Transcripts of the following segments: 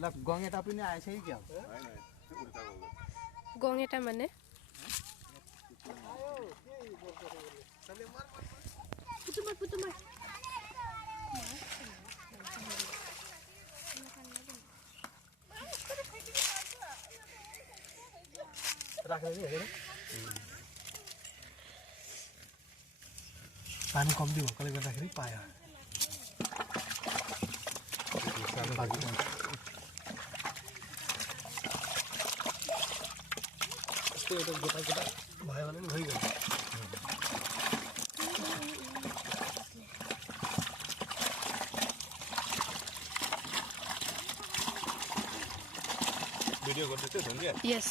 ल गङ्गेटा पनि आएछ कि क्या गङ्गेटा माने पुतुमा पानी कम्ती भएकोले गर्दाखेरि पायो यस्तो एउटा गोटा भयो भने पनि भइगयो भिडियो गर्दैछ धन्दिया यस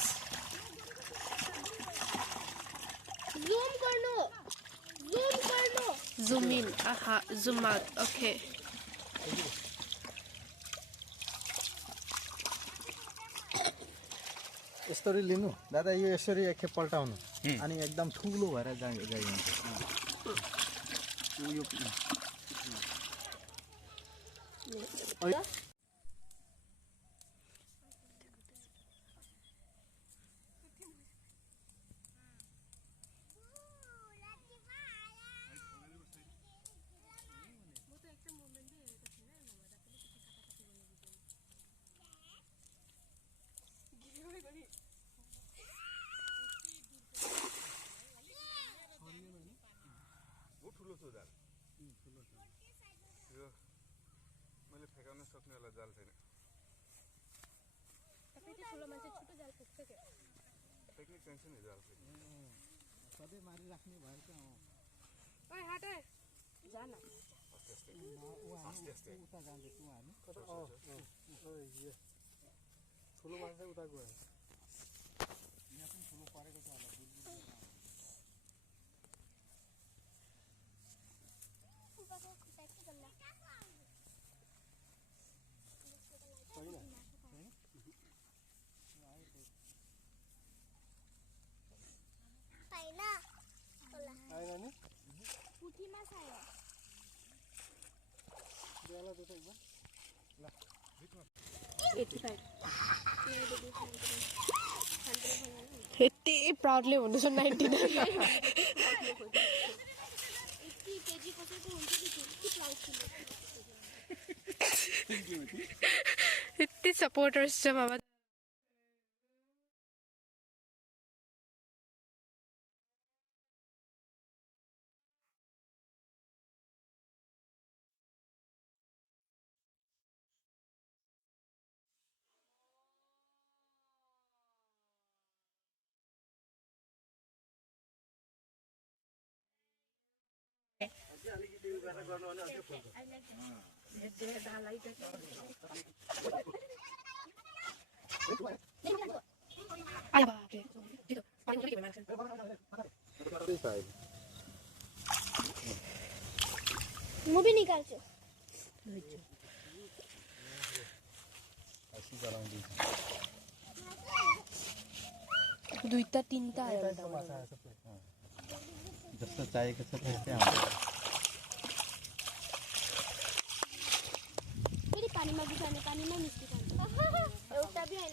zoom in aha zoom out okay यसरी लिनु दादा यो यसरी एकखेप पल्टाउनु अनि एकदम ठुलो भएर जाइन्छ यो ठुलो छ जाल यो मैले फेकाउन सक्ने वाला जाल छैन तपाईले ठुलो मान्छे छोटो जाल फेक्छ के टेक्निक टेन्सन नि जाल फेक्ने सधैँ मारि राख्ने भएर चाहिँ ओइ हट जान आस्ते उता जाँदैछ उहाँहरु ठुलो मान्छे उता गयो यहाँ पनि ठुलो परेको छ होला आएन नि पुठीमा छायो बेला त एकदम ल 85 यति प्राउडली हुनुहुन्छ 99 यति सपोर्टर्स छ बाबा म भी निकाल्छु दुईटा तीनटा आयो जस्तो चाहिएको छ त्यस्तै आउँछ फेरि पानीमा बिसाउने पानीमा निस्किन्छ एउटा भी हैन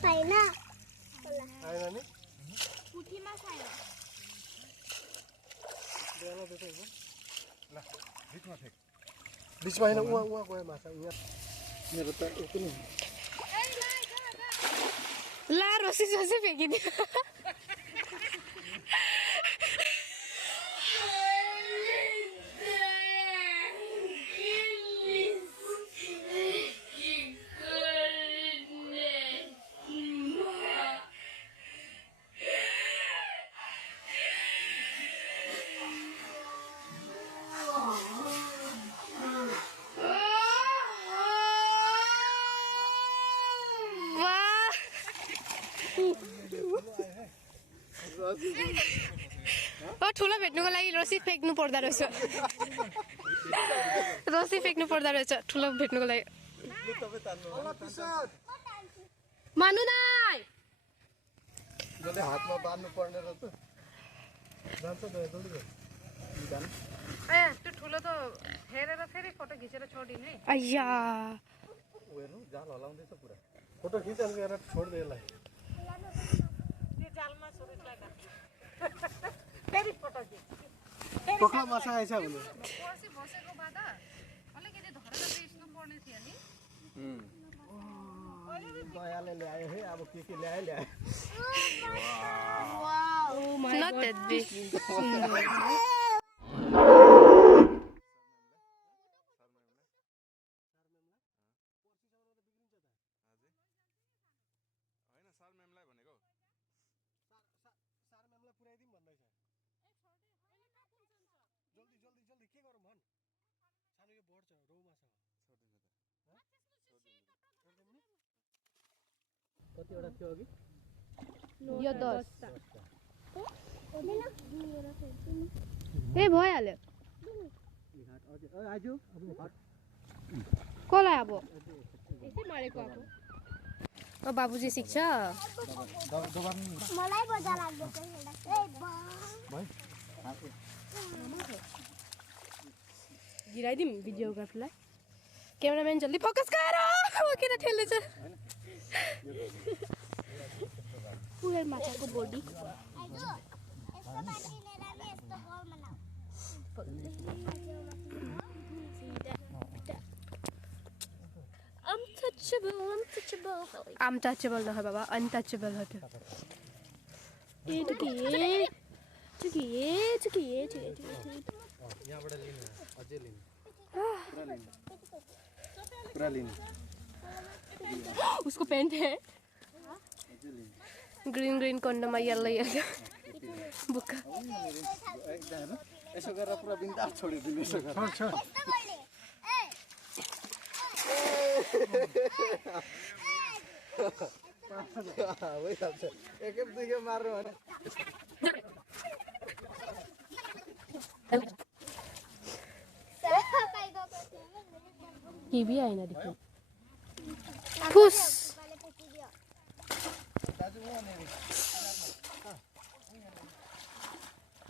छैन आएन नि पुठीमा छैन बेला त एकदम ल बिचमा फेक बिचमा हैन उहाँ गयो माछा यहाँ मेरो त एक पनि ला रसी जसै फेकिदियो ठुलो भेट्नुको लागि रसी फेक्नु पर्दा रहेछ ठुलो भेट्नुको लागि मान्नु नाइ जसले हातमा बाँध्नु पर्ने रहेछ जान्छ त जल्दी गर। त्यो ठुलो त हेरेर फेरि फोटो खिचेर छोडिने अय्या ऊ हेर्नु जाल हलाउँदैछ पुरा फोटो खिच अनि गएर छोड्दे यसलाई। त्यो जालमा सुरुजलाई फेरि फोटो खिच पक्का माछा आएछ भने पर्सि बसेको बादा अलिकति धरेर बेच्नु पर्ने थियो नि दयाले ल्यायो है अब के ल्यायो not that big कतिवटा थियो अघि यो 10 ए भइहाल्यो आजु कसलाई अब यसै मारेको अब बाबुजी सिक्छ मलाई मजा लाग्दैछ गिराइदिउँ भिडियोग्राफीलाई क्यामेराम्यान जल्दी फोकस गर किन ठेल्दैछ पुरै माछाको बडी यस्तो बाटी लिएर नि यस्तो बल बनाऊ अनटचेबल नह बाबा अनटचेबल हो त्यो यहाँबाट लिनु अझै लिनु पुरा लिनु उसको पेन्ट है ग्रीन कन्डोमा येल्लो बुक्का यसो गरेर पुरा बिन्दास छोडिदिनु यसो गरेर एक दुई मार्नु भने भी आएन देखो फुस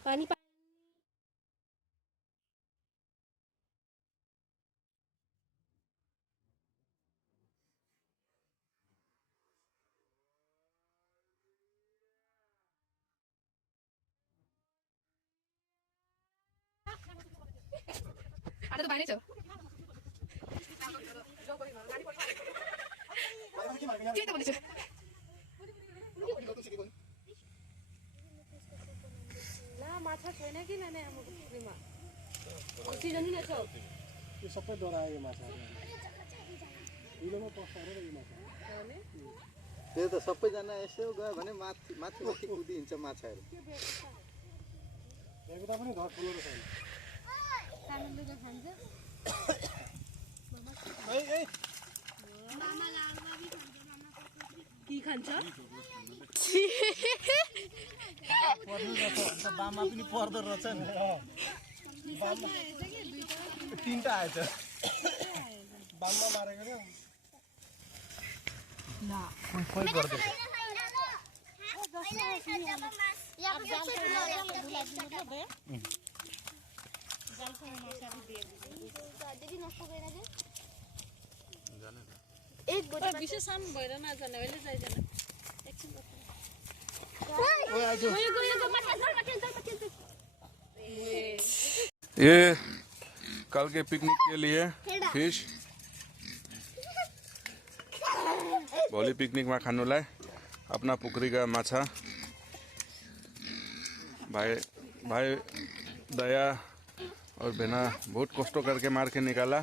पानी ada tuh banyak माछा छैन किन नै हाम्रो पुख्रीमा सीजन नै छ यो सबै डरायो यो माछा हिलोमा पर्छ अरे यो माछा त्यो त सबैजना यसो गयो भने माथि माथि माथि कुदिन्छ माछाहरू एकता पनि धर ठुलो रहेछ कानुनले खान्छ मामा लालमा भी खान्छ मामा की खान्छ बामा पनि पर्दो रहेछ नि तीनटा आएछ बाममा मारेको रे खोइ गर्दैछ एक बोतल विशेष सानो भएर नजाने अहिले जाइदैन एकछिन ये कल के पिकनिक के लिए फिश भोलि पिकनिकमा खानुलाई अपना पुखरी का माछा भाई दया और भेना बहुत कष्ट करके मार के निकाला